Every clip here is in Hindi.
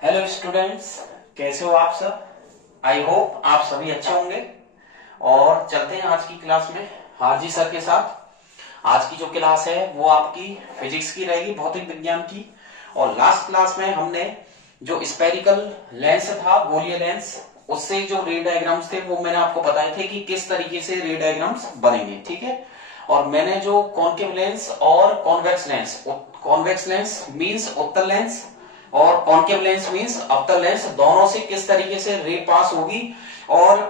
हेलो स्टूडेंट्स, कैसे हो आप सब। आई होप आप सभी अच्छे होंगे। और चलते हैं आज की क्लास में हाजी सर के साथ। आज की जो क्लास है वो आपकी फिजिक्स की रहेगी, भौतिक विज्ञान की। और लास्ट क्लास में हमने जो स्पेरिकल लेंस था, गोलीय लेंस, उससे जो रे डायग्राम्स थे वो मैंने आपको बताए थे कि किस तरीके से रे डायग्राम्स बनेंगे, ठीक है। और मैंने जो कॉन्केव लेंस और कॉन्वेक्स लेंस मींस उत्तल लेंस और कॉन्केव लेंस मींस अवतल लेंस, दोनों से किस तरीके से रे पास होगी और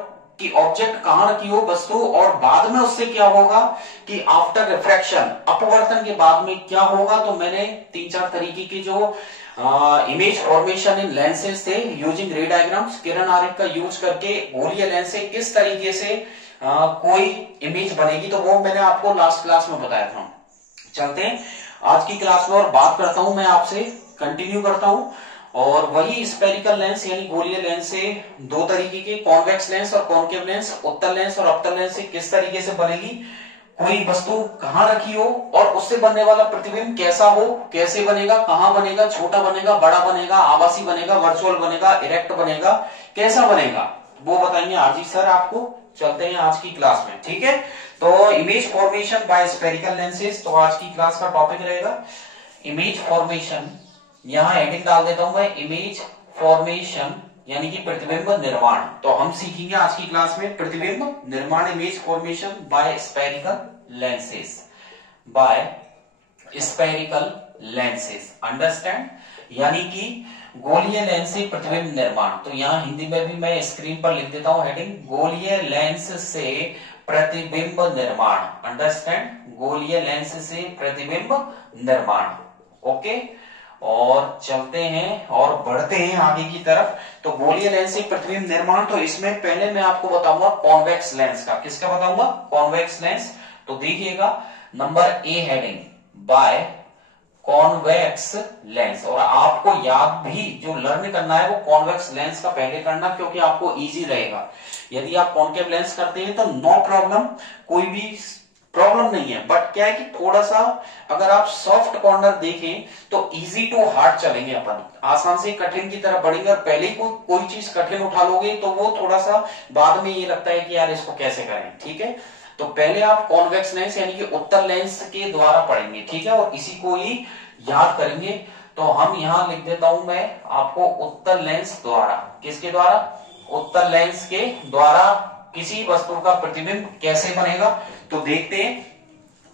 कि ऑब्जेक्ट कहां रखी हो वस्तु, और बाद में उससे क्या होगा कि आफ्टर रिफ्रैक्शन, अपवर्तन के बाद में क्या होगा। तो मैंने तीन चार तरीके की जो इमेज फॉर्मेशन इन लेंसेज थे यूजिंग रे डायग्राम्स, किरण आरेख का यूज करके गोलीय लेंस से किस तरीके से कोई इमेज बनेगी, तो वो मैंने आपको लास्ट क्लास में बताया था। चलते हैं आज की क्लास में और बात करता हूं, मैं आपसे कंटिन्यू करता हूं। और वही स्पेरिकल लेंस यानी गोलीय लेंस से दो तरीके के, कॉन्वेक्स लेंस और कॉन्केव लेंस, उत्तल लेंस और अवतल लेंस से किस तरीके से बनेगी, कोई वस्तु कहां रखी हो और उससे बनने वाला प्रतिबिंब कैसा हो, कैसे बनेगा, कहां बनेगा, छोटा बनेगा, बड़ा बनेगा, आभासी बनेगा, वर्चुअल बनेगा, इरेक्ट बनेगा, कैसा बनेगा, वो बताएंगे आजी सर आपको। चलते हैं आज की क्लास में, ठीक है। तो image formation by spherical lenses, तो आज की क्लास का टॉपिक रहेगा इमेज फॉर्मेशन। यहां हेडिंग डाल देता हूं मैं, इमेज फॉर्मेशन यानी कि प्रतिबिंब निर्माण। तो हम सीखेंगे आज की क्लास में प्रतिबिंब निर्माण, image formation by spherical lenses, bye spherical lenses, understand. यानी कि गोलीय लेंस से प्रतिबिंब निर्माण। तो यहां हिंदी में भी मैं स्क्रीन पर लिख देता हूं हेडिंग, गोलीय लेंस से प्रतिबिंब निर्माण, अंडरस्टैंड, गोलीय लेंस से प्रतिबिंब निर्माण, ओके। और चलते हैं और बढ़ते हैं आगे की तरफ। तो गोलीय लेंस से प्रतिबिंब निर्माण, तो इसमें पहले मैं आपको बताऊंगा कॉन्वेक्स लेंस का। किसका बताऊंगा? Convex lens. तो देखिएगा number A heading, by convex lens. और आपको याद भी जो लर्न करना है वो कॉन्वेक्स लेंस का पहले करना, क्योंकि आपको इजी रहेगा। यदि आप कॉन्केव लेंस करते हैं तो नो प्रॉब्लम, कोई भी प्रॉब्लम नहीं है। बट क्या है कि थोड़ा सा अगर आप सॉफ्ट कॉर्नर देखें तो इजी टू हार्ड चलेंगे अपन, आसान से कठिन की तरफ बढ़ेंगे। और पहले ही कोई चीज कठिन उठा लोगे तो वो थोड़ा सा बाद में ये लगता है कि यार इसको कैसे करें, ठीक है। तो पहले आप कॉन्वेक्स लेंस यानी कि उत्तल लेंस के द्वारा पढ़ेंगे, ठीक है, और इसी को ही याद करेंगे। तो हम यहां लिख देता हूं मैं आपको उत्तल लेंस द्वारा। किसके द्वारा? उत्तल लेंस के द्वारा किसी वस्तु का प्रतिबिंब कैसे बनेगा। तो देखते हैं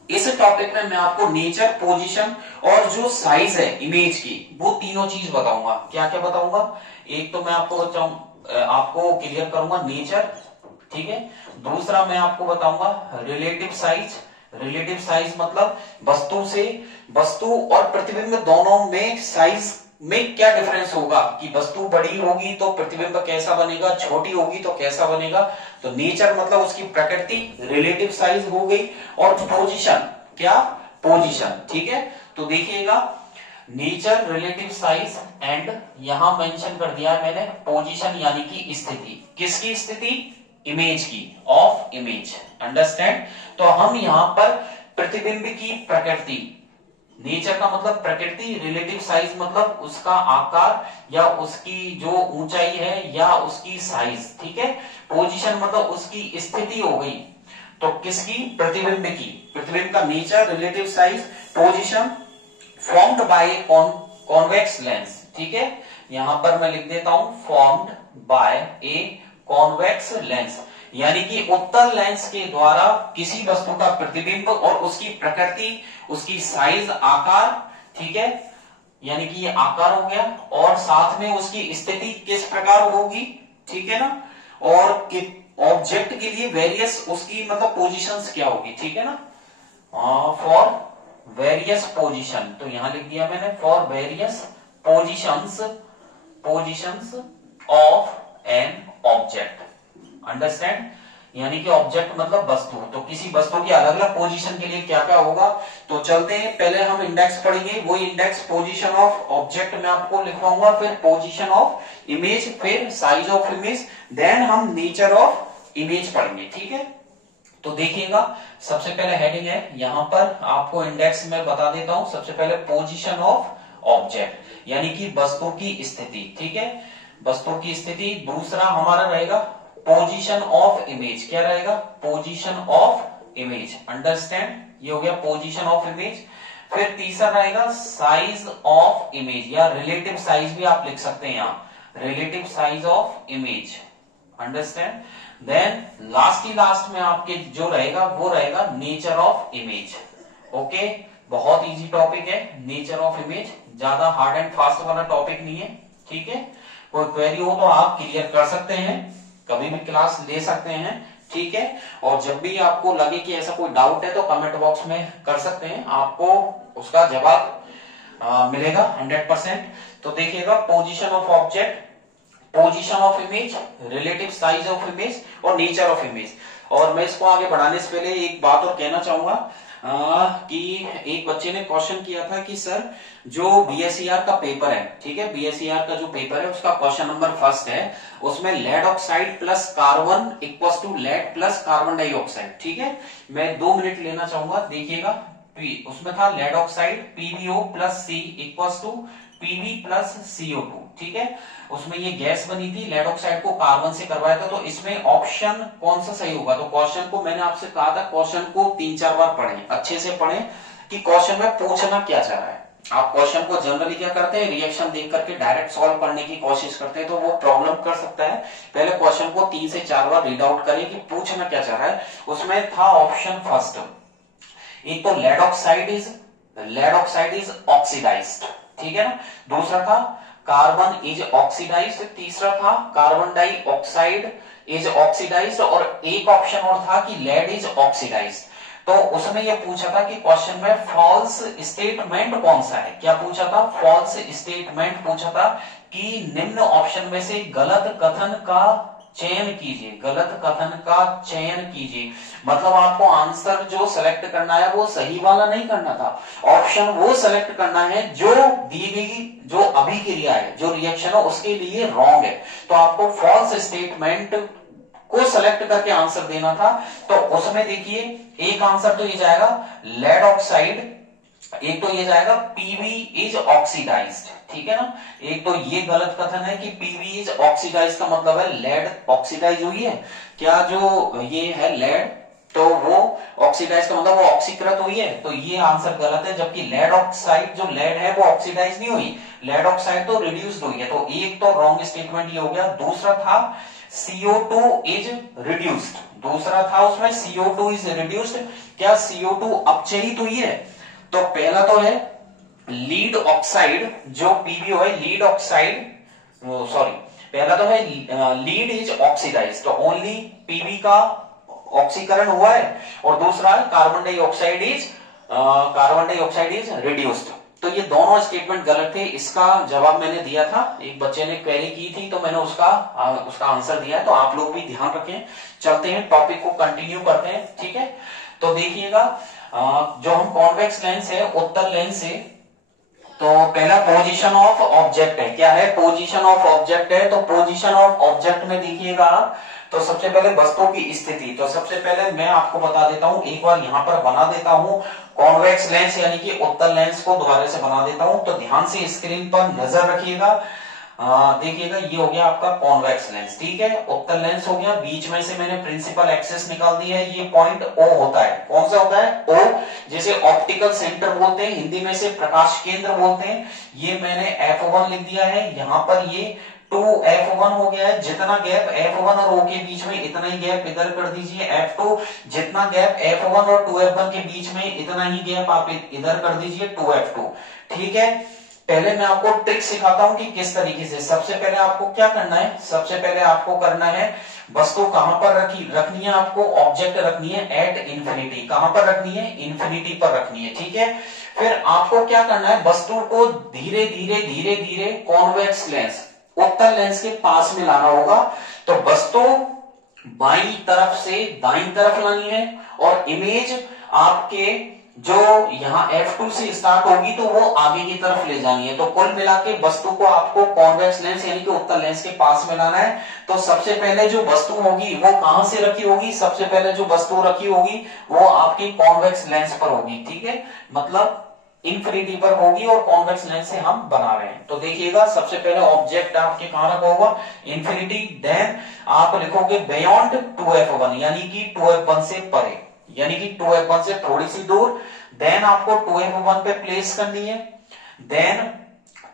इस टॉपिक में मैं आपको नेचर, पोजीशन और जो साइज है इमेज की, वो तीनों चीज बताऊंगा। क्या क्या बताऊंगा? एक तो मैं आपको क्लियर करूंगा नेचर, ठीक है। दूसरा मैं आपको बताऊंगा रिलेटिव साइज। रिलेटिव साइज मतलब वस्तु और प्रतिबिंब दोनों में साइज में क्या डिफरेंस होगा, कि वस्तु बड़ी होगी तो प्रतिबिंब कैसा बनेगा, छोटी होगी तो कैसा बनेगा। तो नेचर मतलब उसकी प्रकृति, रिलेटिव साइज हो गई, और पोजीशन, क्या? पोजीशन, ठीक है। तो देखिएगा नेचर, रिलेटिव साइज एंड यहां मेंशन कर दिया है मैंने पोजीशन यानी कि स्थिति। किसकी स्थिति? इमेज की, ऑफ इमेज, अंडरस्टैंड। तो हम यहां पर प्रतिबिंब की प्रकृति, नेचर का मतलब प्रकृति, रिलेटिव साइज मतलब उसका आकार या उसकी जो ऊंचाई है या उसकी साइज, ठीक है। पोजीशन मतलब उसकी स्थिति हो गई। तो किसकी? प्रतिबिंब की। प्रतिबिंब का nature, relative size, position, formed by convex lens, ठीक है। यहां पर मैं लिख देता हूं formed by a convex lens, यानी कि उत्तल लेंस के द्वारा किसी वस्तु का प्रतिबिंब और उसकी प्रकृति, उसकी साइज, आकार, ठीक है, यानी कि ये आकार हो गया, और साथ में उसकी स्थिति किस प्रकार होगी, ठीक है ना। और ऑब्जेक्ट के लिए वेरियस उसकी मतलब पोजीशंस क्या होगी, ठीक है ना, फॉर वेरियस पोजीशन। तो यहां लिख दिया मैंने for various positions of an object, understand. यानी कि ऑब्जेक्ट मतलब वस्तु, तो किसी वस्तु की अलग अलग पोजीशन के लिए क्या क्या होगा। तो चलते हैं, पहले हम इंडेक्स पढ़ेंगे, वो इंडेक्स पोजीशन ऑफ ऑब्जेक्ट में आपको लिखवाऊंगा, फिर पोजीशन ऑफ इमेज, फिर साइज ऑफ इमेज, देन हम नेचर ऑफ इमेज पढ़ेंगे, ठीक है। तो देखिएगा सबसे पहले हेडिंग है, यहां पर आपको इंडेक्स में बता देता हूं। सबसे पहले पोजीशन ऑफ ऑब्जेक्ट, यानी कि वस्तु की स्थिति, ठीक है, वस्तु की स्थिति। दूसरा हमारा रहेगा पोजीशन ऑफ इमेज, क्या रहेगा, पोजीशन ऑफ इमेज, अंडरस्टैंड, ये हो गया पोजीशन ऑफ इमेज। फिर तीसरा रहेगा साइज ऑफ इमेज, या रिलेटिव साइज भी आप लिख सकते हैं यहां, relative size of image, understand. Then last में आपके जो रहेगा वो रहेगा नेचर ऑफ इमेज। ओके, बहुत इजी टॉपिक है नेचर ऑफ इमेज, ज्यादा हार्ड एंड फास्ट वाला टॉपिक नहीं है, ठीक है। कोई क्वेरी हो तो आप क्लियर कर सकते हैं, कभी भी क्लास ले सकते हैं, ठीक है। और जब भी आपको लगे कि ऐसा कोई डाउट है तो कमेंट बॉक्स में कर सकते हैं, आपको उसका जवाब मिलेगा 100%। तो देखिएगा position of object, position of image, relative size of image और नेचर ऑफ इमेज। और मैं इसको आगे बढ़ाने से पहले एक बात और कहना चाहूंगा कि एक बच्चे ने क्वेश्चन किया था कि सर जो बीएसईआर का पेपर है, ठीक है, बीएसईआर का जो पेपर है उसका क्वेश्चन नंबर फर्स्ट है, उसमें lead oxide plus carbon equals to lead plus carbon dioxide, ठीक है। मैं 2 मिनट लेना चाहूंगा, देखिएगा। उसमें था lead oxide PbO plus c equals to Pb plus CO2, ठीक है। उसमें ये गैस बनी थी, लेड ऑक्साइड को कार्बन से करवाया था, तो इसमें ऑप्शन कौन सा सही होगा। तो क्वेश्चन को मैंने आपसे कहा था क्वेश्चन को 3-4 बार पढ़ें, अच्छे से पढ़ें कि क्वेश्चन में पूछना क्या चाह रहा है। आप क्वेश्चन को जनरली क्या करते हैं, रिएक्शन देख करके डायरेक्ट सॉल्व करने की कोशिश करते हैं, तो वो प्रॉब्लम कर सकता है। पहले क्वेश्चन को 3 से 4 बार रीड आउट करें कि पूछना क्या चाह रहा है। उसमें था ऑप्शन फर्स्ट, एक तो लेड ऑक्साइड इज ऑक्सीडाइज्ड, ठीक है ना। दूसरा था कार्बन इज ऑक्सीडाइज्ड, तीसरा था कार्बन डाइऑक्साइड इज ऑक्सीडाइज्ड, और एक ऑप्शन और था कि लेड इज ऑक्सीडाइज्ड। तो उसमें यह पूछा था कि क्वेश्चन में फॉल्स स्टेटमेंट कौन सा है, क्या पूछा था, फॉल्स स्टेटमेंट पूछा था कि निम्न ऑप्शन में से गलत कथन का चयन कीजिए, गलत कथन का चयन कीजिए। मतलब आपको आंसर जो सेलेक्ट करना है वो सही वाला नहीं करना था, ऑप्शन वो सेलेक्ट करना है जो दी गई जो अभिक्रिया है, जो रिएक्शन है उसके लिए रॉन्ग है। तो आपको फॉल्स स्टेटमेंट को सेलेक्ट करके आंसर देना था। तो उसमें देखिए एक आंसर तो ये जाएगा लेड ऑक्साइड, एक तो ये जाएगा Pb इज ऑक्सीडाइज्ड, ठीक है ना। एक तो ये गलत कथन है कि Pb इज ऑक्सीडाइज्ड का मतलब है लेड ऑक्सीडाइज हुई है, क्या जो ये है लेड, तो वो ऑक्सीडाइज का मतलब वो ऑक्सीकृत हुई है, तो ये आंसर गलत है। जबकि लेड ऑक्साइड जो लेड है वो ऑक्सीडाइज नहीं हुई, लेड ऑक्साइड तो रिड्यूस्ड हुई है, तो एक तो रॉन्ग स्टेटमेंट ये हो गया। दूसरा था CO2 इज रिड्यूस्ड, दूसरा था उसमें CO2 इज रिड्यूस्ड, क्या CO2 अपचयित हुई है। तो पहला तो है लीड ऑक्साइड जो PbO है, लीड ऑक्साइड, सॉरी, पहला तो है लीड इज ऑक्सीडाइज, तो ओनली Pb का ऑक्सीकरण हुआ है, और दूसरा है कार्बन डाइऑक्साइड इज रिड्यूस्ड। तो ये दोनों स्टेटमेंट गलत थे, इसका जवाब मैंने दिया था, एक बच्चे ने क्वेरी की थी तो मैंने उसका आंसर दिया है, तो आप लोग भी ध्यान रखें। चलते हैं टॉपिक को कंटिन्यू करते हैं, ठीक है। तो देखिएगा जो हम कॉन्वेक्स लेंस है, उत्तल लेंस है, तो पहला पोजीशन ऑफ ऑब्जेक्ट है, क्या है, पोजीशन ऑफ ऑब्जेक्ट है। तो पोजीशन ऑफ ऑब्जेक्ट में देखिएगा तो सबसे पहले वस्तु की स्थिति, तो सबसे पहले मैं आपको बता देता हूं, एक बार यहां पर बना देता हूं कॉन्वेक्स लेंस यानी कि उत्तल लेंस को दोबारा से बना देता हूं। तो ध्यान से स्क्रीन पर नजर रखिएगा, देखिएगा ये हो गया आपका कॉन्वेक्स लेंस, ठीक है, उत्तल लेंस हो गया। बीच में से मैंने प्रिंसिपल एक्सिस निकाल दी है, ये पॉइंट O होता है, कौन सा होता है, O, जिसे ऑप्टिकल सेंटर बोलते हैं, हिंदी में से प्रकाश केंद्र बोलते हैं। ये मैंने F1 लिख दिया है, यहां पर ये 2F1 हो गया है, जितना गैप F1 और O के बीच में इतना ही गैप इधर कर दीजिए F2, जितना गैप F1 और 2F1 के बीच में इतना ही गैप आप इधर कर दीजिए 2F2, ठीक है। पहले मैं आपको ट्रिक सिखाता हूं कि किस तरीके से। सबसे पहले आपको क्या करना है, सबसे पहले आपको करना है वस्तु कहां पर रखनी है, आपको ऑब्जेक्ट रखनी है एट इंफिनिटी, कहां पर रखनी है, इंफिनिटी पर रखनी है, ठीक है। फिर आपको क्या करना है, वस्तु को धीरे धीरे धीरे धीरे कॉन्वेक्स लेंस, उत्तल लेंस के पास में लाना होगा। तो वस्तु बाईं तरफ से दाईं तरफ लानी है, और इमेज आपके जो यहाँ F2 से स्टार्ट होगी तो वो आगे की तरफ ले जानी है। तो कुल मिला के वस्तु को आपको कॉन्वेक्स लेंस यानी कि उत्तल लेंस के पास में लाना है। तो सबसे पहले जो वस्तु होगी वो कहां से रखी होगी, सबसे पहले जो वस्तु रखी होगी वो आपकी कॉन्वेक्स लेंस पर होगी, ठीक है। मतलब इंफिनिटी पर होगी और कॉन्वेक्स लेंस से हम बना रहे हैं। तो देखिएगा, सबसे पहले ऑब्जेक्ट आपके कहां रखा होगा, इंफिनिटी, देन आप लिखोगे बियॉन्ड 2f1 यानी कि 2f1 से परे, यानी कि 2f1 से थोड़ी सी दूर, देन आपको 2f1 पे प्लेस करनी है, देन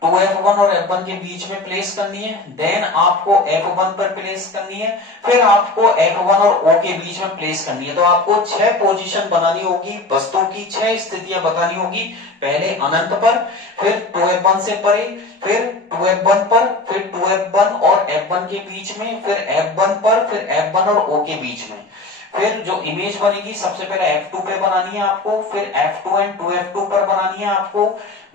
2f1 और f1 के बीच में प्लेस करनी है, देन आपको f1 पर प्लेस करनी है, फिर आपको f1 और o के बीच में प्लेस करनी है। तो आपको 6 पोजीशन बनानी होगी, वस्तु की 6 स्थितियां बतानी होगी। पहले अनंत पर, फिर 2f1 से परे, फिर 2f1 पर, फिर 2f1 और f1 के बीच में, फिर f1 पर, फिर f1 और o के बीच में। फिर जो इमेज बनेगी सबसे पहले f2 पे बनानी है आपको, फिर f2 एंड 2f2 पर बनानी है आपको,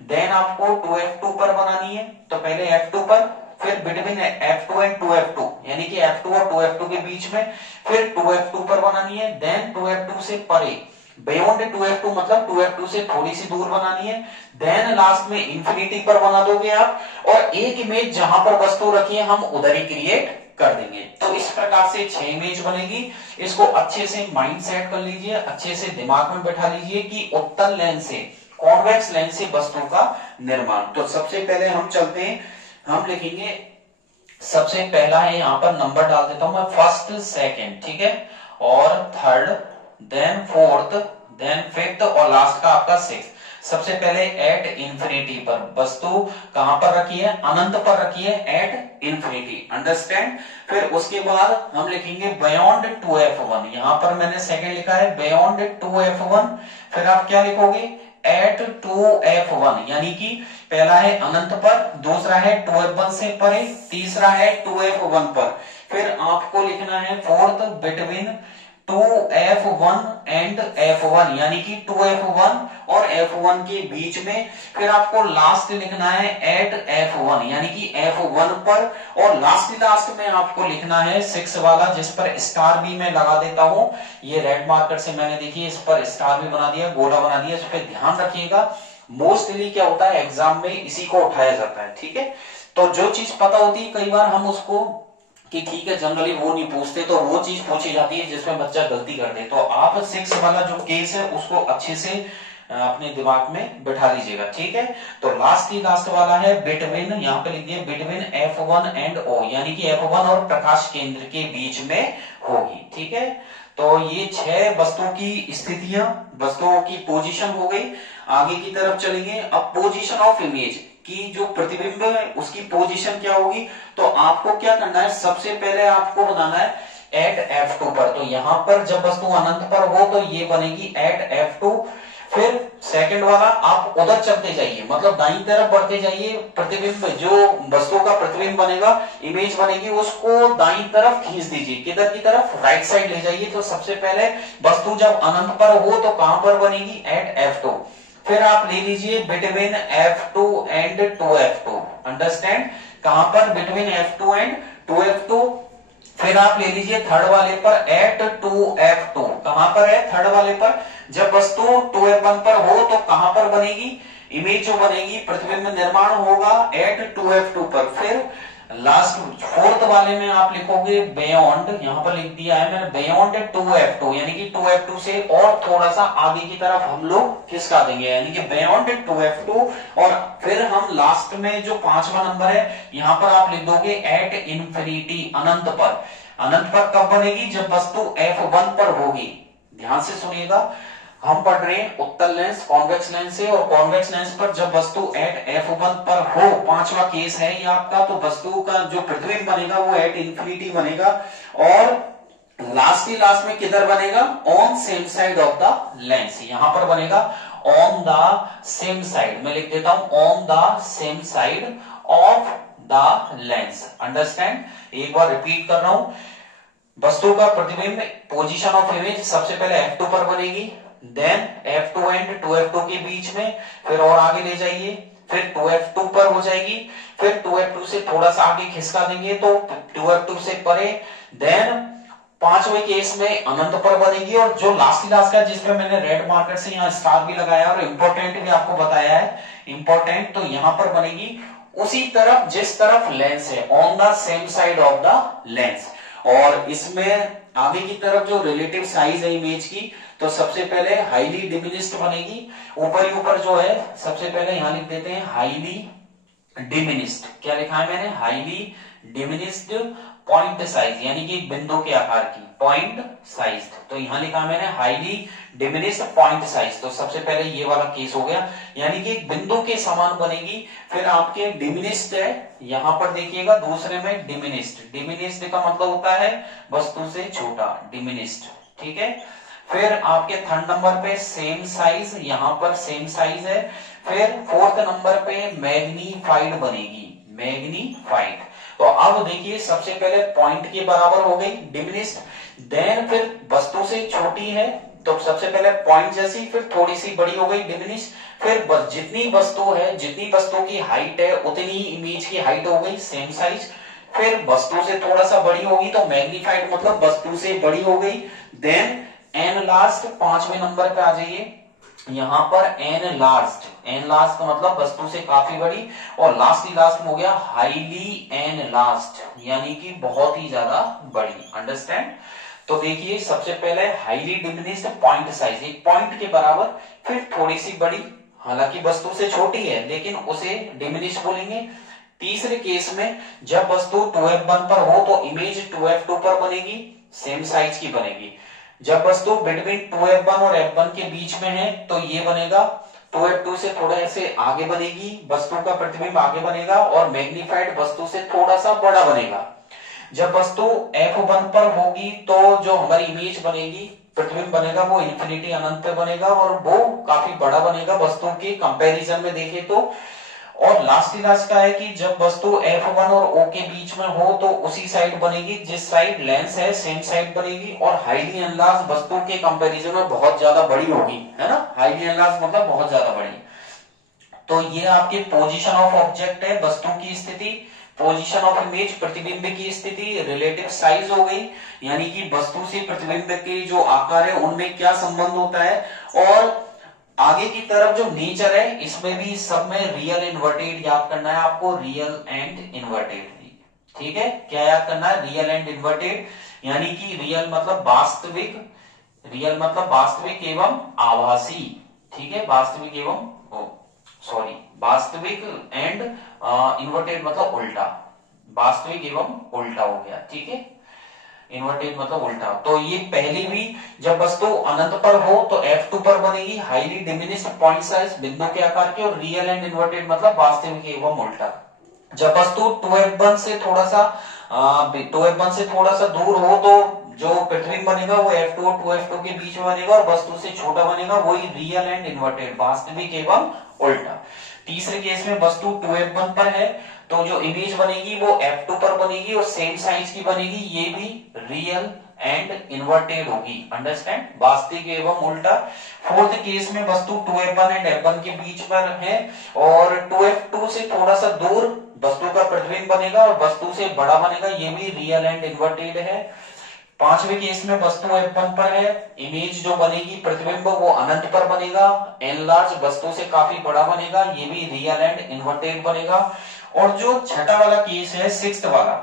देन आपको 2f2 पर बनानी है। तो पहले f2 पर, फिर बिटवीन f2 एंड 2f2 यानी कि f2 और 2f2 के बीच में, फिर 2f2 पर बनानी है, देन 2f2 से परे, बियॉन्ड 2f2 मतलब 2f2 से थोड़ी सी दूर बनानी है, देन लास्ट में इंफिनिटी पर बना दोगे आप, और एक इमेज जहां पर वस्तु रखी है हम उधर ही क्रिएट कर देंगे। तो इस प्रकार से 6 इमेज बनेगी। इसको अच्छे से माइंड सेट कर लीजिए, अच्छे से दिमाग में बैठा लीजिए कि उत्तल लेंस से, कॉन्वेक्स लेंस से वस्तु का निर्माण। तो सबसे पहले हम चलते हैं, हम लिखेंगे, सबसे पहला है यहां पर नंबर डाल देता हूं मैं, फर्स्ट, सेकंड, ठीक है, और third, then fourth, then fifth और लास्ट का आपका सिक्स्थ। सबसे पहले एट इंफिनिटी पर, वस्तु कहां पर रखी है, अनंत पर रखी है, एट इंफिनिटी, अंडरस्टैंड। फिर उसके बाद हम लिखेंगे बियॉन्ड 2f1, यहां पर मैंने सेकंड लिखा है बियॉन्ड 2f1। फिर आप क्या लिखोगे, एट 2f1 यानी कि पहला है अनंत पर, दूसरा है 2f1 से परे, तीसरा है 2f1 पर। फिर आपको लिखना है fourth between 2f1 and f1 यानी कि 2f1 और f1 के बीच में। फिर आपको लास्ट लिखना है एट f1 यानी कि f1 पर, और लास्ट में आपको लिखना है 6 वाला, जिस पर स्टार भी मैं लगा देता हूं। ये रेड मार्कर से मैंने देखिए इस पर स्टार भी बना दिया, गोला बना दिया, इस पर ध्यान रखिएगा। मोस्टली क्या होता है एग्जाम में इसी को उठाया जाता है, ठीक है। तो जो चीज पता होती है कई बार हम उसको कि ठीक है जनरली वो नहीं पूछते, तो वो चीज पूछी जाती है जिसमें बच्चा गलती कर दे। तो आप 6 वाला जो केस है उसको अच्छे से अपने दिमाग में बैठा लीजिएगा, ठीक है। तो लास्ट वाला है बिटवीन, यहाँ पे लिख दिया बिटवीन f1 एंड o यानी कि f1 और प्रकाश केंद्र के बीच में होगी, ठीक है। तो ये 6 वस्तुओं की स्थितियां, वस्तुओं की पोजीशन हो गई। आगे की तरफ चलेंगे, अब पोजीशन ऑफ इमेज की जो प्रतिबिंब है उसकी पोजीशन क्या होगी। तो आपको क्या करना है, सबसे पहले आपको बनाना है एट f2 पर। तो यहां पर जब वस्तु अनंत पर हो तो ये बनेगी एट f2। फिर सेकंड वाला आप उधर चलते जाइए, मतलब दाईं तरफ बढ़ते जाइए, प्रतिबिंब जो वस्तु का प्रतिबिंब बनेगा, इमेज बनेगी, उसको दाईं तरफ खींच दीजिए। किधर की तरफ, राइट साइड ले जाइए। तो सबसे पहले वस्तु जब अनंत पर हो तो कहां पर बनेगी, एट f2। फिर आप ले लीजिए between f2 and 2f2, understand, कहां पर, बिटवीन f2 एंड 2f2। फिर आप ले लीजिए थर्ड वाले पर एट 2f2, कहां पर है, थर्ड वाले पर। जब वस्तु 2f1 पर हो तो कहां पर बनेगी, इमेज जो बनेगी, प्रतिबिंब निर्माण होगा एट 2f2 पर। फिर लास्ट फोर्थ वाले में आप लिखोगे बियॉन्ड, यहां पर लिख दिया है मैंने बियॉन्ड 2f2 यानी कि 2f2 से और थोड़ा सा आगे की तरफ हम लोग खिसका देंगे, यानी कि बियॉन्ड 2f2। और फिर हम लास्ट में जो 5वां नंबर है यहां पर आप लिख दोगे एट इंफिनिटी, अनंत पर। अनंत पर कब बनेगी, जब वस्तु f1 पर होगी। ध्यान से सुनिएगा, हम पढ़ रहे हैं उत्तल लेंस कॉन्वेक्स लेंस से, और कॉन्वेक्स लेंस पर जब वस्तु एट f1 पर हो, 5वां केस है ये आपका, तो वस्तु का जो प्रतिबिंब बनेगा वो एट इंफिनिटी बनेगा। और लास्ट में किधर बनेगा, on same side of the lens, यहां पर बनेगा ऑन द सेम साइड। मैं लिख देता हूं on the same side of the lens, understand. एक बार रिपीट कर रहा हूं, वस्तु का प्रतिबिंब, पोजीशन ऑफ इमेज सबसे पहले f2 पर बनेगी, देन f2 एंड 2f2 के बीच में, फिर और आगे ले जाइए, फिर 2f2 पर हो जाएगी, फिर 2f2 से थोड़ा सा आगे खिसका देंगे तो 2f2 से परे, देन 5वें केस में अनंत पर बनेगी। और जो लास्ट का जिसपे मैंने रेड मार्कर से यहाँ स्टार भी लगाया और इंपॉर्टेंट भी आपको बताया है, इंपॉर्टेंट, तो यहां पर बनेगी उसी तरफ जिस तरफ लेंस है, on the same side of the lens. और इसमें आगे की तरफ जो रिलेटिव साइज है इमेज की, तो सबसे पहले हाईली डिमिनिस्ड बनेगी, ऊपर ही ऊपर जो है सबसे पहले यहां लिख देते हैं हाईली डिमिनिस्ड। क्या लिखा है मैंने? हाईली डिमिनिस्ड पॉइंट साइज, यानी कि बिंदु के आकार की, पॉइंट साइज। तो यहां लिखा है मैंने हाईली डिमिनिस्ड पॉइंट साइज। तो सबसे पहले ये वाला केस हो गया, यानी कि एक बिंदु के समान बनेगी। फिर आपके डिमिनिस्ड है, यहां पर देखिएगा दूसरे में डिमिनिस्ड। डिमिनिस्ड का मतलब होता है वस्तु से छोटा, डिमिनिस्ड, ठीक है। फिर आपके थर्ड नंबर पे सेम साइज, यहां पर सेम साइज है। फिर फोर्थ नंबर पे मैग्नीफाइड बनेगी, मैग्नीफाइड। तो अब देखिए सबसे पहले पॉइंट के बराबर हो गई डिमिनिस्ड, देन फिर वस्तु से छोटी है तो सबसे पहले पॉइंट जैसी, फिर थोड़ी सी बड़ी हो गई डिमिनिस्ड, फिर बस जितनी वस्तु है, जितनी वस्तु की हाइट है उतनी ही इमेज की हाइट हो गई, सेम साइज। फिर वस्तु से थोड़ा सा बड़ी होगी तो मैग्नीफाइड मतलब वस्तु से बड़ी हो गई। देन एन लास्ट, पांचवें नंबर पे आ जाइए, यहां पर एन लास्ट, एन लास्ट का मतलब वस्तु से काफी बड़ी, और लास्ट ही लास्ट में हो गया हाईली एन लास्ट, यानी कि बहुत ही ज्यादा बड़ी। अंडरस्टैंड? तो देखिए सबसे पहले हाईली डिमिनिस्ड पॉइंट साइज, एक पॉइंट के बराबर, फिर थोड़ी सी बड़ी, हालांकि वस्तु से छोटी है लेकिन उसे डिमिनिश बोलेंगे। तीसरे केस में जब वस्तु 2f1 पर हो तो इमेज 2f2 पर बनेगी, सेम साइज की बनेगी। जब वस्तु बिटवीन 2f1 और f1 के बीच में है तो ये बनेगा 2f2 से थोड़ा ऐसे आगे बनेगी, वस्तु का प्रतिबिंब आगे बनेगा, और मैग्नीफाइड वस्तु से थोड़ा सा बड़ा बनेगा। जब वस्तु f1 पर होगी तो जो हमारी इमेज बनेगी, प्रतिबिंब बनेगा, वो इन्फिनिटी अनंत पे बनेगा और वो काफी बड़ा बनेगा वस्तु के कंपैरिजन में देखे तो। और लास्ट का है कि जब वस्तु F1 और O के बीच में हो तो उसी साइड बनेगी जिस साइड लेंस है, सेम साइड बनेगी, और हाईली एनलार्ज वस्तु के कंपैरिजन में बहुत ज्यादा बड़ी होगी, है ना। हाईली एनलार्ज मतलब बहुत ज्यादा बड़ी। तो ये आपके पोजीशन ऑफ ऑब्जेक्ट है, वस्तु की स्थिति, पोजीशन ऑफ इमेज प्रतिबिंब की स्थिति, रिलेटिव साइज हो गई, यानी कि वस्तु से प्रतिबिंब के जो आकार है उनमें क्या संबंध होता है, और आगे की तरफ जो नेचर है इसमें भी सब में रियल इन्वर्टेड याद करना है आपको, रियल एंड इन्वर्टेड। ठीक है, क्या याद करना है? रियल एंड इन्वर्टेड, यानी कि रियल मतलब वास्तविक, रियल मतलब वास्तविक एवं आभासी, ठीक है, वास्तविक एवं वास्तविक एंड इन्वर्टेड मतलब उल्टा, वास्तविक एवं उल्टा हो गया, ठीक है, इन्वर्टेड मतलब उल्टा। तो ये पहली भी जब वस्तु अनंत पर हो तो F2 पर बनेगी, हाईली डिमिनिश्ड पॉइंट साइज बिंदु के आकार की, और रियल एंड इन्वर्टेड मतलब वास्तविक एवं उल्टा। जब वस्तु 2f1 से थोड़ा सा दूर हो तो जो प्रतिबिंब बनेगा वो F2 और 2f2 के बीच में बनेगा, और वस्तु से छोटा बनेगा, वही रियल एंड इन्वर्टेड, वास्तविक एवं उल्टा। तीसरे केस में वस्तु 2f1 पर है तो जो इमेज बनेगी वो F2 पर बनेगी और सेम साइज की बनेगी, ये भी रियल एंड इन्वर्टेड होगी। अंडरस्टैंड? वास्तविक एवं उल्टा। फोर्थ केस में वस्तु 2f1 एंड f1 के बीच पर है और 2f2 से थोड़ा सा दूर वस्तु का प्रतिबिंब बनेगा और वस्तु से बड़ा बनेगा, ये भी रियल एंड इन्वर्टेड है। पांचवें केस में वस्तु f1 पर है, इमेज जो बनेगी प्रतिबिंब वो अनंत पर बनेगा, एन लार्ज वस्तु से काफी बड़ा बनेगा, ये भी रियल एंड इन्वर्टेड बनेगा। और जो छठा वाला केस है, सिक्स्थ वाला,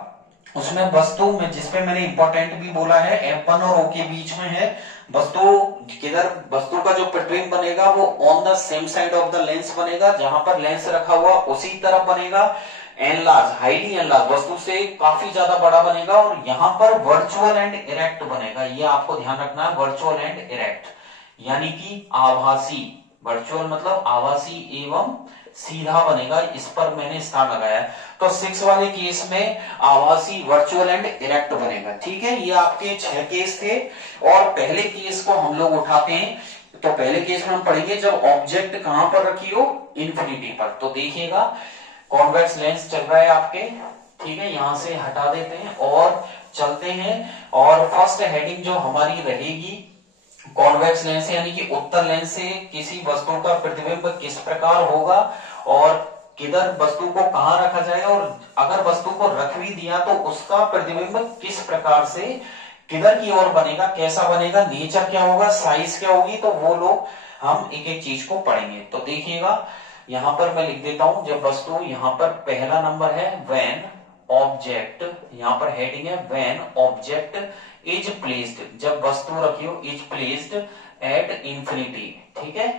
उसमें वस्तु में जिसपे मैंने इंपॉर्टेंट भी बोला है F1 और O के बीच में है, वस्तु का जो प्रतिबिंब बनेगा वो on the same side of the lens बनेगा, जहां पर लेंस रखा हुआ उसी तरफ बनेगा। एनलार्ज, हाईली एनलार्ज, वस्तु से काफी ज्यादा बड़ा बनेगा, और यहाँ पर वर्चुअल एंड इरेक्ट बनेगा, ये आपको ध्यान रखना है, वर्चुअल एंड इरेक्ट, यानी कि आभासी। वर्चुअल मतलब आभासी एवं सीधा बनेगा, इस पर मैंने स्टार लगाया है। तो 6 वाले केस में आभासी, वर्चुअल एंड इरेक्ट बनेगा। ठीक है, ये आपके 6 केस थे। और पहले केस को हम लोग उठाते हैं, तो पहले केस में हम पढ़ेंगे जब ऑब्जेक्ट कहां पर रखी हो, इन्फिनिटी पर। तो देखिएगा कॉन्वेक्स लेंस चल रहा है आपके, ठीक है, यहां से हटा देते हैं और चलते हैं। और फर्स्ट हेडिंग जो हमारी रहेगी, कॉन्वेक्स लेंस यानी कि उत्तल लेंस से किसी वस्तु का प्रतिबिंब किस प्रकार होगा और किधर वस्तु को कहां रखा जाए, और अगर वस्तु को रख भी दिया तो उसका प्रतिबिंब किस प्रकार से किधर की ओर बनेगा, कैसा बनेगा, नेचर क्या होगा, साइज क्या होगी, तो वो लोग हम एक एक चीज को पढ़ेंगे। तो देखिएगा यहां पर मैं लिख देता हूं, जब वस्तु, यहां पर पहला नंबर है व्हेन ऑब्जेक्ट, यहां पर हेडिंग है व्हेन ऑब्जेक्ट इज प्लेस्ड, जब वस्तु रखी हो, इज प्लेस्ड एट इंफिनिटी, ठीक है।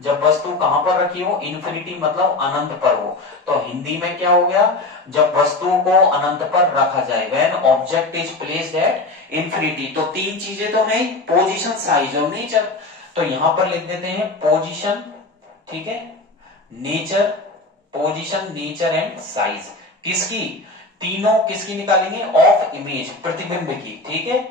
जब वस्तु कहां पर रखी हो, इंफिनिटी मतलब अनंत पर हो। तो हिंदी में क्या हो गया, जब वस्तु को अनंत पर रखा जाए, when object is placed at infinity. तो तीन चीजें तो है, पोजीशन, साइज और नेचर। तो यहां पर लिख देते हैं पोजीशन, ठीक है, nature, position, nature and size. किसकी, तीनों किसकी निकालेंगे, ऑफ इमेज, प्रतिबिंब की, ठीक है।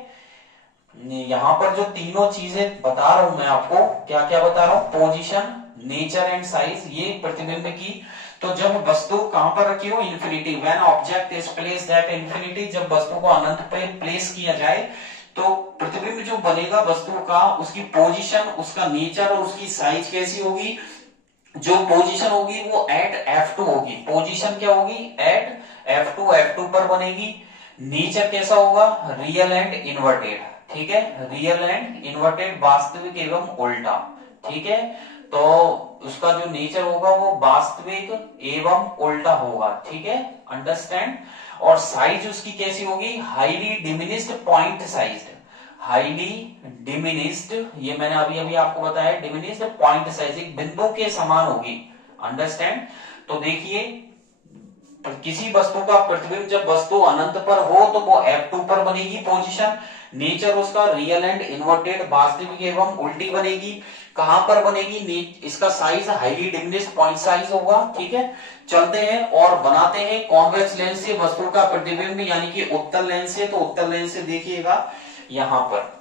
यहां पर जो तीनों चीजें बता रहा हूं मैं आपको, क्या क्या बता रहा हूं, पोजीशन, नेचर एंड साइज, ये प्रतिबिंब की। तो जब वस्तु कहां पर रखी हो, infinity, when object is placed at infinity, जब वस्तु को अनंत पर प्लेस किया जाए तो प्रतिबिंब जो बनेगा वस्तु का, उसकी पोजीशन, उसका नेचर और उसकी साइज कैसी होगी, जो पोजीशन होगी वो एट F2 होगी। पोजीशन क्या होगी, एट F2 पर बनेगी। नेचर कैसा होगा, रियल एंड इन्वर्टेड, ठीक है, रियल एंड इन्वर्टेड, वास्तविक एवं उल्टा, ठीक है। तो उसका जो नेचर होगा वो वास्तविक एवं उल्टा होगा, ठीक है, अंडरस्टैंड। और साइज उसकी कैसी होगी, highly diminished point sized, highly diminished, ये मैंने अभी अभी आपको बताया, डिमिनिस्ड पॉइंट साइज, एक बिंदु के समान होगी, अंडरस्टैंड। तो देखिए, किसी वस्तु का प्रतिबिंब जब वस्तु अनंत पर हो तो वो F2 पर बनेगी पोजीशन, नेचर उसका रियल एंड इन्वर्टेड, वास्तविक एवं उल्टी बनेगी। कहां पर बनेगी, इसका size highly diminished point size होगा, ठीक है। चलते हैं और बनाते हैं कॉन्वेक्स लेंस से वस्तु का प्रतिबिंब, यानी कि उत्तल लेंस से। तो उत्तल लेंस से देखिएगा, यहां पर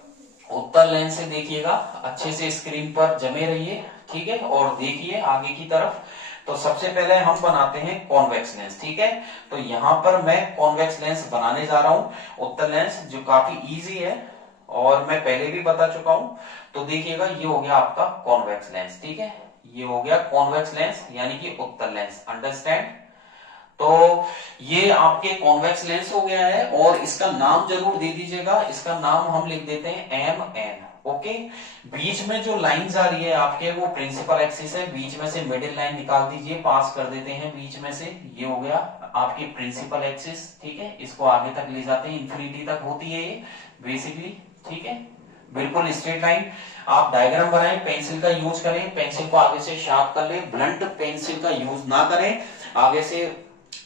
उत्तल लेंस से देखिएगा, अच्छे से स्क्रीन पर जमे रहिए, ठीक है, और देखिए आगे की तरफ। तो सबसे पहले हम बनाते हैं कॉन्वेक्स लेंस, ठीक है। तो यहां पर मैं कॉन्वेक्स लेंस बनाने जा रहा हूं, उत्तल लेंस, जो काफी इजी है और मैं पहले भी बता चुका हूं। तो देखिएगा, ये हो गया आपका कॉन्वेक्स लेंस, ठीक है, ये हो गया कॉन्वेक्स लेंस यानी कि उत्तल लेंस, अंडरस्टैंड। तो ये आपके कॉन्वेक्स लेंस हो गया है, और इसका नाम जरूर दे दीजिएगा, इसका नाम हम लिख देते हैं MN, ओके। बीच में जो लाइन आ रही है आपके, वो प्रिंसिपल एक्सिस है, बीच में से मिडिल लाइन निकाल दीजिए, पास कर देते हैं बीच में से, ये हो गया आपकी प्रिंसिपल एक्सिस, ठीक है। इसको आगे तक ले जाते हैं, इंफिनिटी तक होती है ये बेसिकली, ठीक है, बिल्कुल स्ट्रेट लाइन। आप डायग्राम बनाएं, पेंसिल का यूज करें, पेंसिल को आगे से शार्प कर ले, ब्लंट पेंसिल का यूज ना करें, आगे से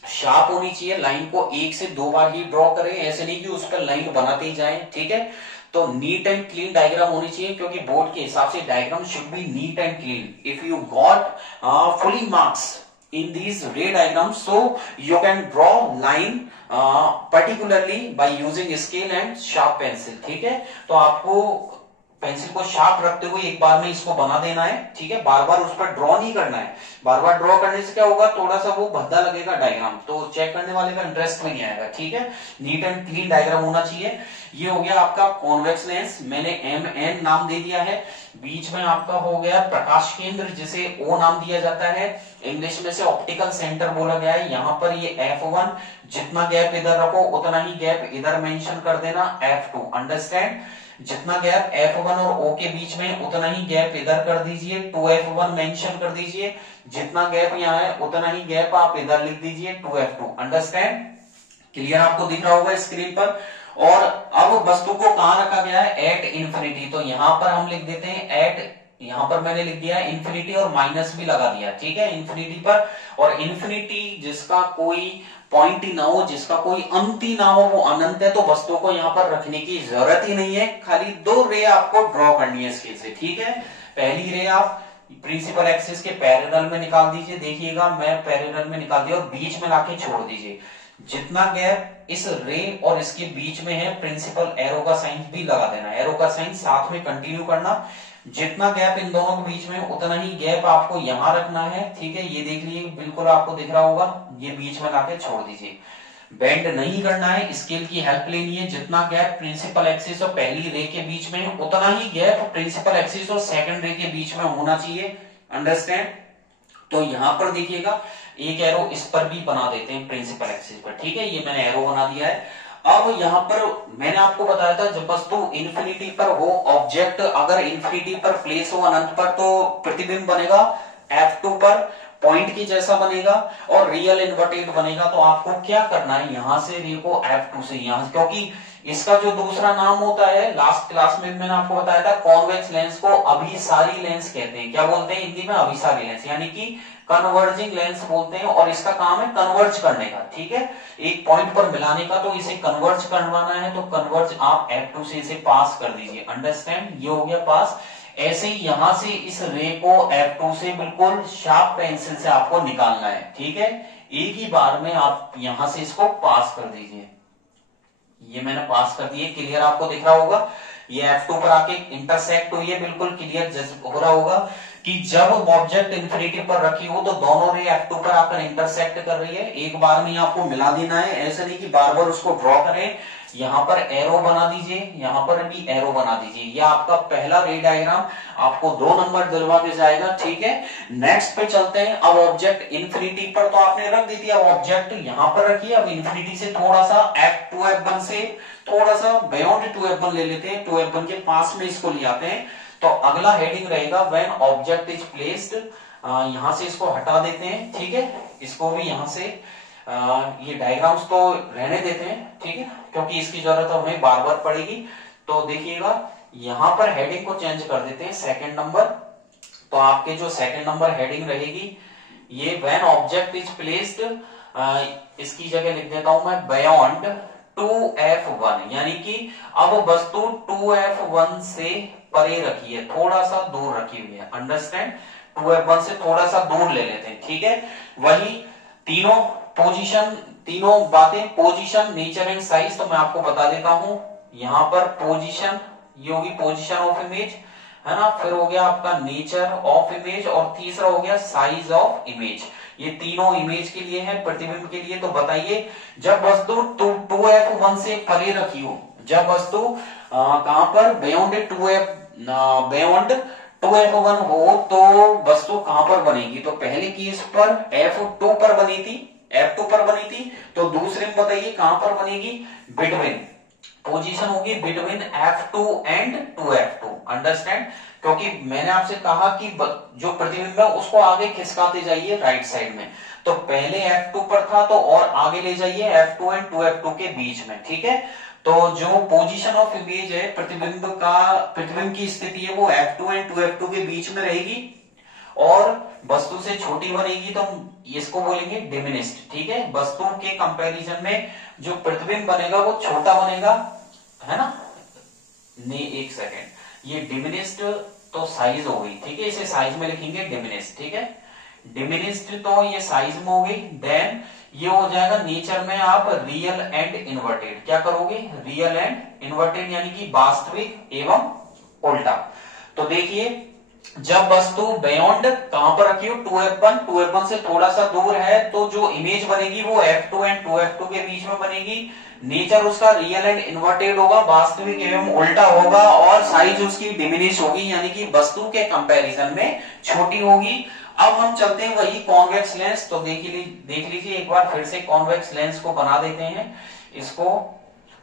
शार्प होनी चाहिए। लाइन को एक से दो बार ही ड्रॉ करें, ऐसे नहीं कि उस पर लाइन बनाते ही जाएं, ठीक है। तो नीट एंड क्लीन डायग्राम होनी चाहिए, क्योंकि बोर्ड के हिसाब से diagram should be neat and clean. If you got fully marks in these ray diagrams, so you can draw line particularly by using scale and sharp pencil, ठीक है। तो आपको पेंसिल को शार्प रखते हुए एक बार में इसको बना देना है, ठीक है, बार बार उस पर ड्रॉ नहीं करना है। बार बार ड्रॉ करने से क्या होगा, थोड़ा सा वो भद्दा लगेगा डायग्राम, तो चेक करने वाले का इंटरेस्ट भी नहीं आएगा, ठीक है। नीट एंड क्लीन डायग्राम होना चाहिए। ये हो गया आपका कॉन्वेक्स लेंस, मैंने MN नाम दे दिया है। बीच में आपका हो गया प्रकाश केंद्र, जिसे O नाम दिया जाता है, इंग्लिश में से ऑप्टिकल सेंटर बोला गया है। यहाँ पर ये F1, जितना गैप इधर रखो उतना ही गैप इधर मेंशन कर देना, F2, अंडरस्टैंड। जितना गैप F1 और O के बीच में उतना ही गैप इधर कर दीजिए, 2F1 मेंशन कर दीजिए। जितना गैप यहाँ है उतना ही गैप आप इधर लिख दीजिए, 2F2, अंडरस्टैंड। क्लियर आपको दिख रहा होगा स्क्रीन पर। और अब वस्तु को कहां रखा गया है, एट इंफिनिटी। तो यहां पर हम लिख देते हैं एट, यहां पर मैंने लिख दिया इंफिनिटी और माइनस भी लगा दिया, ठीक है, इंफिनिटी पर। और इंफिनिटी जिसका कोई पॉइंट ही ना हो, जिसका कोई अंत ही ना हो, वो अनंत है, तो वस्तु को यहाँ पर रखने की जरूरत ही नहीं है। खाली दो रे आपको ड्रॉ करनी है स्केल से, ठीक है। पहली रे आप प्रिंसिपल एक्सिस के पैरेलल में निकाल दीजिए, देखिएगा मैं पैरेलल में निकाल दिया, और बीच में लाके छोड़ दीजिए। जितना गैप इस रे और इसके बीच में है, प्रिंसिपल एरो का साइन भी लगा देना, एरो का साइन साथ में कंटिन्यू करना। जितना गैप इन दोनों के बीच में, उतना ही गैप आपको यहां रखना है, ठीक है। ये देख लीजिए, बिल्कुल आपको दिख रहा होगा, ये बीच में लाके छोड़ दीजिए। बेंड नहीं करना है, स्केल की हेल्प लेनी है। जितना गैप प्रिंसिपल एक्सिस और पहली रे के बीच में, उतना ही गैप प्रिंसिपल एक्सिस और सेकंड रे के बीच में होना चाहिए, अंडरस्टैंड। तो यहां पर देखिएगा, एक एरो इस पर भी बना देते हैं प्रिंसिपल एक्सिस पर, ठीक है, ये मैंने एरो बना दिया है। अब यहां पर मैंने आपको बताया था, जब वस्तु इंफिनिटी पर हो, ऑब्जेक्ट अगर इंफिनिटी पर प्लेस हो, अनंत पर, तो प्रतिबिंब बनेगा F2 पर, पॉइंट की जैसा बनेगा और रियल इन्वर्टेड बनेगा। तो आपको क्या करना है, यहां से रे को F2 से, यहां से, क्योंकि इसका जो दूसरा नाम होता है, लास्ट क्लास में मैंने आपको बताया था, कॉन्वेक्स लेंस को अभिसारी लेंस कहते हैं। क्या बोलते हैं हिंदी में? अभिसारी लेंस, यानी कि कन्वर्जिंग लेंस बोलते हैं, और इसका काम है कन्वर्ज करने का, ठीक है, एक पॉइंट पर मिलाने का। तो इसे कन्वर्ज करवाना है तो कन्वर्ज आप F2 से इसे पास कर दीजिए, अंडरस्टैंड, ये हो गया पास। ऐसे ही यहां से इस रे को F2 से बिल्कुल शार्प पेंसिल से आपको निकालना है, ठीक है, एक ही बार में आप यहां से इसको पास कर दीजिए। ये मैंने पास कर दिए, क्लियर आपको दिख रहा होगा। ये F2 पर आके इंटरसेक्ट हुई है, बिल्कुल क्लियर हो रहा होगा कि जब ऑब्जेक्ट इंफिनिटी पर रखी हो तो दोनों रे F2 पर आकर इंटरसेक्ट कर रही है। एक बार में आपको मिला देना है, ऐसा नहीं कि बार बार उसको ड्रॉ करें। यहां पर एरो बना दीजिए, यहां पर भी एरो बना दीजिए। यह आपका पहला रे डायग्राम, आपको 2 नंबर दिलवा के जाएगा, ठीक है। नेक्स्ट पे चलते हैं। अब ऑब्जेक्ट इंफिनिटी पर तो आपने रख दी थी, अब ऑब्जेक्ट यहां पर रखिए। अब इंफिनिटी से थोड़ा सा F2 F1 से थोड़ा सा बियॉन्ड 2F1 ले लेते हैं, 2F1 के पास में इसको ले आते हैं। तो अगला हेडिंग रहेगा व्हेन ऑब्जेक्ट इज प्लेस्ड, यहां से इसको हटा देते हैं, ठीक है। इसको भी यहां से ये डायग्राम्स तो रहने देते हैं, ठीक है, क्योंकि इसकी जरूरत हमें बार बार पड़ेगी। तो देखिएगा यहां पर हेडिंग को चेंज कर देते हैं, सेकंड नंबर। तो आपके जो सेकंड नंबर हेडिंग रहेगी ये व्हेन ऑब्जेक्ट इज प्लेस्ड, इसकी जगह लिख देता हूं मैं बियॉन्ड 2F1, यानी कि अब वस्तु 2F1 से परे रखी है, थोड़ा सा दूर रखी हुई है, अंडरस्टैंड, 2F1 से थोड़ा सा दूर ले लेते हैं, ठीक है। वही तीनों पोजीशन, तीनों बातें, पोजीशन, नेचर एंड साइज, तो मैं आपको बता देता हूं। यहां पर पोजीशन, ये होगी पोजीशन ऑफ इमेज, है ना, फिर हो गया आपका नेचर ऑफ इमेज, और तीसरा हो गया साइज ऑफ इमेज। ये तीनों इमेज के लिए है, प्रतिबिंब के लिए। तो बताइए, जब वस्तु 2F1 से परे रखी हो, जब वस्तु कहां पर बियॉन्ड 2F1 हो, तो वस्तु कहां पर बनेगी? तो पहले केस पर F2 पर बनी थी, F2 पर बनी थी। तो दूसरे में बताइए कहां पर बनेगी? बिटवीन, पोजीशन होगी between F2 and 2F2, understand. क्योंकि मैंने आपसे कहा कि जो प्रतिबिंब है उसको आगे खिसकाते जाइए राइट साइड में। तो पहले F2 पर था, तो और आगे ले जाइए F2 एंड 2F2 के बीच में, ठीक है। तो जो पोजीशन ऑफ इमेज है, प्रतिबिंब का, प्रतिबिंब की स्थिति है, वो F2 एंड 2F2 के बीच में रहेगी, और वस्तु से छोटी बनेगी तो इसको बोलेंगे डिमिनिश्ड, ठीक है। वस्तु के कंपैरिजन में जो प्रतिबिंब बनेगा वो छोटा बनेगा, है ना। नहीं, एक सेकेंड, ये डिमिनिश्ड तो साइज हो गई, ठीक है, इसे साइज में लिखेंगे डिमिनिश्ड, ठीक है। डिमिनिश्ड तो ये साइज में हो गई। देन ये हो जाएगा नेचर में, आप रियल एंड इन्वर्टेड क्या करोगे? रियल एंड इन्वर्टेड, यानी कि वास्तविक एवं उल्टा। तो देखिए, जब वस्तु बियॉन्ड कहां पर रखी हो? 2F1 से थोड़ा सा दूर है, तो जो इमेज बनेगी वो F2 एंड 2F2 के बीच में बनेगी। नेचर उसका रियल एंड इन्वर्टेड होगा, वास्तविक एवं उल्टा होगा, और साइज उसकी डिमिनिश होगी, यानी कि वस्तु के कंपैरिजन में छोटी होगी। अब हम चलते हैं वही कॉन्वेक्स लेंस। तो देख लीजिए एक बार फिर से कॉन्वेक्स लेंस को बना देते हैं। इसको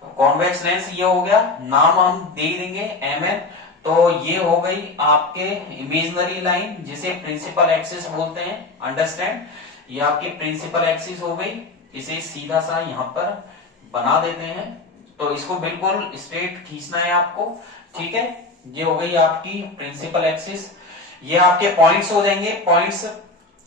कॉन्वेक्स लेंस ये हो गया, नाम हम दे देंगे MN। तो ये हो गई आपके इमेजिनरी लाइन, जिसे प्रिंसिपल एक्सिस बोलते हैं, अंडरस्टैंड। ये आपकी प्रिंसिपल एक्सिस हो गई, इसे सीधा सा यहां पर बना देते हैं। तो इसको बिल्कुल स्ट्रेट खींचना है आपको, ठीक है। ये हो गई आपकी प्रिंसिपल एक्सिस। ये आपके पॉइंट्स हो जाएंगे, पॉइंट्स।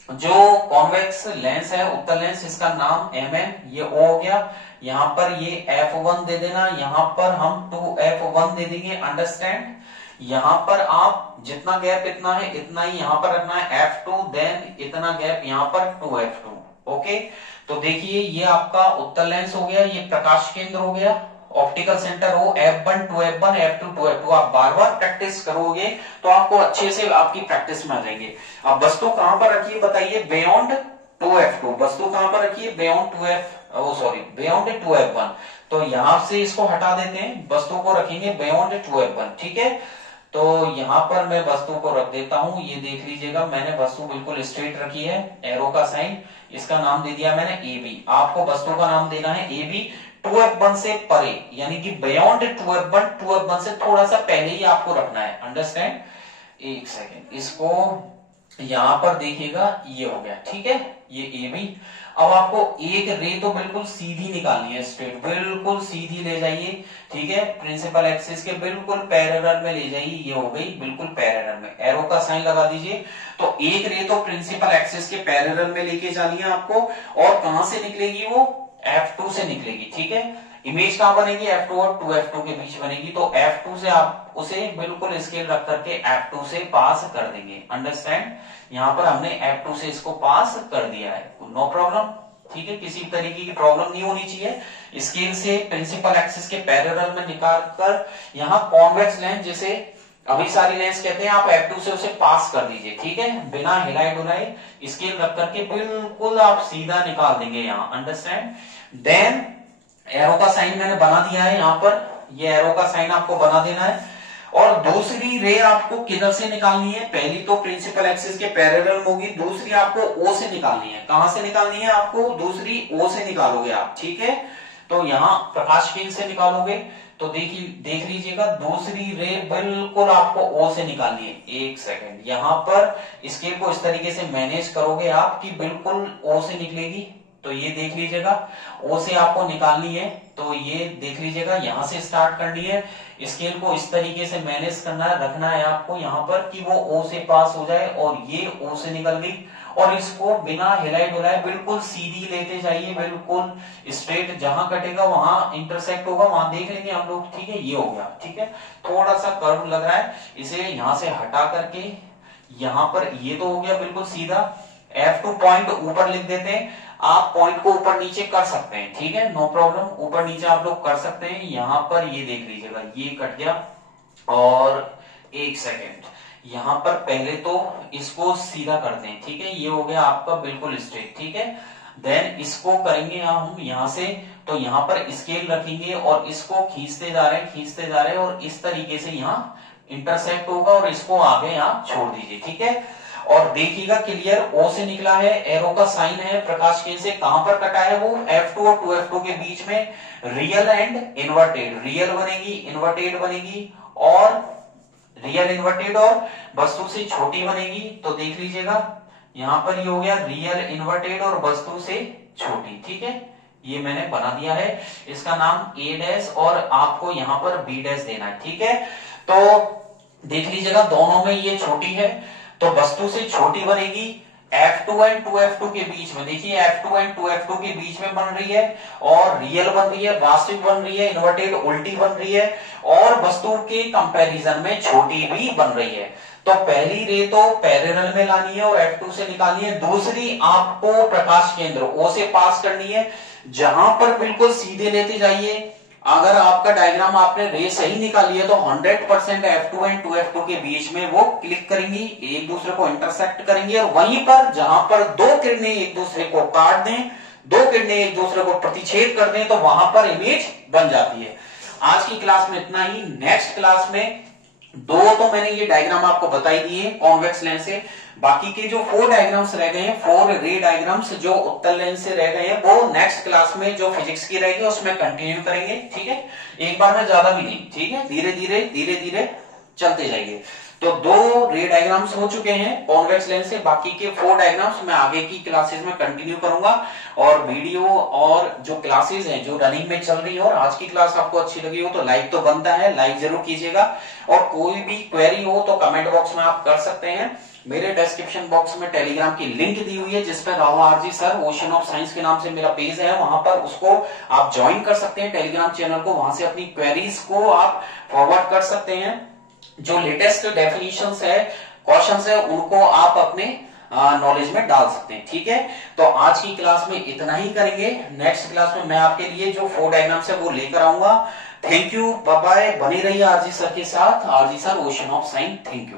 जो कॉन्वेक्स लेंस है, उत्तल लेंस, इसका नाम MN, ये O हो गया। यहां पर ये F1 दे देना, यहां पर हम 2F1 दे देंगे, अंडरस्टैंड। यहां पर आप जितना गैप इतना है, इतना ही यहां पर रखना है F2, देन इतना गैप यहां पर 2F2, ओके। तो देखिए, ये आपका उत्तल लेंस हो गया, ये प्रकाश केंद्र हो गया, ऑप्टिकल सेंटर हो F1 2F1 F2 2F2। आप बार बार प्रैक्टिस करोगे तो आपको अच्छे से आपकी प्रैक्टिस में आ जाएंगे। अब वस्तु कहां पर रखी है बताइए? Beyond 2F2। वस्तु कहां पर रखी है? Beyond 2F1। तो यहां से इसको हटा देते हैं, वस्तु को रखेंगे बियॉन्ड 2F1, ठीक है। तो यहां पर मैं वस्तु को रख देता हूं, ये देख लीजिएगा, मैंने वस्तु बिल्कुल स्ट्रेट रखी है, एरो का साइन, इसका नाम दे दिया मैंने AB। आपको वस्तु का नाम देना है AB। 2F1 से परे, यानी कि बियॉन्ड 2F1 से थोड़ा सा पहले ही आपको रखना है, अंडरस्टैंड। एक सेकेंड, इसको यहां पर देखिएगा, ये हो गया, ठीक है। ये ए बी। अब आपको एक रे तो बिल्कुल सीधी निकालनी है, स्ट्रेट बिल्कुल सीधी ले जाइए, ठीक है, प्रिंसिपल एक्सिस के बिल्कुल पैरेलल में ले जाइए, ये हो गई बिल्कुल पैरेलल में, एरो का साइन लगा दीजिए। तो एक रे तो प्रिंसिपल एक्सिस के पैरेलल में लेके जानी है आपको, और कहां से निकलेगी वो, F2 से निकलेगी, ठीक है। इमेज कहां बनेगी, F2 और 2F2 के बीच बनेगी, तो F2 से आप उसे बिल्कुल स्केल रख करके F2 से पास कर देंगे, अंडरस्टैंड। यहाँ पर हमने F2 से इसको पास कर दिया है, नो प्रॉब्लम, ठीक है, किसी तरीके की प्रॉब्लम नहीं होनी चाहिए। स्केल से प्रिंसिपल एक्सिस के पैरेलल में निकाल कर यहाँ कॉन्वेक्स लेंस, जैसे अभी सारी लेंस कहते हैं, आप F2 से उसे पास कर दीजिए, ठीक है, बिना हिलाए डुलाए स्केल रख करके बिल्कुल आप सीधा निकाल देंगे यहाँ, अंडरस्टैंड। देन एरो का साइन मैंने बना दिया है यहाँ पर, ये एरो का साइन आपको बना देना है। और दूसरी रे आपको किधर से निकालनी है, पहली तो प्रिंसिपल एक्सिस के पैरेलल होगी, दूसरी आपको ओ से निकालनी है। कहां से निकालनी है आपको, दूसरी ओ से निकालोगे आप, ठीक है। तो यहाँ प्रकाश केंद्र से निकालोगे, तो देख लीजिएगा, दूसरी रे बिल्कुल आपको ओ से निकालनी है। एक सेकेंड, यहाँ पर स्केल को इस तरीके से मैनेज करोगे आप कि बिल्कुल ओ से निकलेगी, तो ये देख लीजिएगा, ओ से आपको निकालनी है, तो ये देख लीजिएगा, यहां से स्टार्ट करनी है, स्केल को इस तरीके से मैनेज करना है, रखना है आपको यहाँ पर कि वो ओ से पास हो जाए, और ये ओ से निकल गई, और इसको बिना हिलाए डुलाए बिल्कुल सीधी लेते जाइए, बिल्कुल स्ट्रेट, जहां कटेगा वहां इंटरसेक्ट होगा, वहां देख लेंगे हम लोग, ठीक है, ये हो गया, ठीक है। थोड़ा सा कर्व लग रहा है, इसे यहां से हटा करके यहां पर, ये तो हो गया बिल्कुल सीधा। F2 पॉइंट ऊपर लिख देते हैं, आप पॉइंट को ऊपर नीचे कर सकते हैं, ठीक है, नो प्रॉब्लम, ऊपर नीचे आप लोग कर सकते हैं। यहां पर ये देख लीजिएगा, ये कट गया, और एक सेकेंड, यहां पर पहले तो इसको सीधा करते हैं, ठीक है, ये हो गया आपका बिल्कुल स्ट्रेट, ठीक है। देन इसको करेंगे हम यहां से, तो यहां पर स्केल रखेंगे और इसको खींचते जा रहे हैं, खींचते जा रहे हैं, और इस तरीके से यहाँ इंटरसेक्ट होगा, और इसको आगे यहाँ छोड़ दीजिए, ठीक है। और देखिएगा क्लियर, ओ से निकला है, एरो का साइन है, प्रकाश केंद्र से कहां पर कटा है वो, F2 और 2F2 के बीच में, रियल एंड इन्वर्टेड, रियल बनेगी, इन्वर्टेड बनेगी, और रियल इन्वर्टेड और वस्तु से छोटी बनेगी, तो देख लीजिएगा यहां पर ये हो गया रियल इन्वर्टेड और वस्तु से छोटी, ठीक है, ये मैंने बना दिया है, इसका नाम A डैश, और आपको यहाँ पर B डैश देना है, ठीक है। तो देख लीजिएगा, दोनों में ये छोटी है, तो वस्तु से छोटी बनेगी, F2 एंड 2F2 के बीच में, देखिए F2 एंड 2F2 के बीच में बन रही है, और रियल बन रही है, वास्तविक बन रही है, इन्वर्टेड उल्टी बन रही है, और वस्तु के कंपैरिजन में छोटी भी बन रही है। तो पहली रे तो पैरेलल में लानी है और F2 से निकालनी है, दूसरी आपको प्रकाश केंद्र O से पास करनी है, जहां पर बिल्कुल सीधे लेते जाइए। अगर आपका डायग्राम आपने रे सही निकाली है तो 100% F2 एंड 2F2 के बीच में वो क्लिक करेंगी, एक दूसरे को इंटरसेक्ट करेंगी, और वहीं पर जहां पर दो किरणें एक दूसरे को काट दें, दो किरणें एक दूसरे को प्रतिच्छेद कर दें, तो वहां पर इमेज बन जाती है। आज की क्लास में इतना ही। नेक्स्ट क्लास में दो तो मैंने ये डायग्राम आपको बताई दिए कॉन्वेक्स लेंस से, बाकी के जो 4 डायग्राम्स रह गए हैं, 4 रे डायग्राम्स जो उत्तल लेंस से रह गए हैं, वो नेक्स्ट क्लास में जो फिजिक्स की रहेगी उसमें कंटिन्यू करेंगे, ठीक है, एक बार में ज्यादा भी नहीं, ठीक है, धीरे धीरे चलते जाइए। तो 2 रे डायग्राम्स हो चुके हैं कॉन्वेक्स लेंस से, बाकी के 4 डायग्राम्स मैं आगे की क्लासेस में कंटिन्यू करूंगा। और वीडियो और जो क्लासेस हैं जो रनिंग में चल रही है, और आज की क्लास आपको अच्छी लगी हो तो लाइक तो बनता है, लाइक जरूर कीजिएगा, और कोई भी क्वेरी हो तो कमेंट बॉक्स में आप कर सकते हैं। मेरे डिस्क्रिप्शन बॉक्स में टेलीग्राम की लिंक दी हुई है, जिसपे Rahul RG sir ocean of science के नाम से मेरा पेज है, वहां पर उसको आप ज्वाइन कर सकते हैं टेलीग्राम चैनल को, वहां से अपनी क्वेरीज को आप फॉरवर्ड कर सकते हैं। जो लेटेस्ट डेफिनेशंस है, क्वेश्चंस है, उनको आप अपने नॉलेज में डाल सकते हैं, ठीक है। तो आज की क्लास में इतना ही करेंगे, नेक्स्ट क्लास में मैं आपके लिए जो 4 डायग्राम्स है वो लेकर आऊंगा। थैंक यू, बाय बाय, बनी रहिए आरजी सर के साथ, RG sir ocean of science, thank you.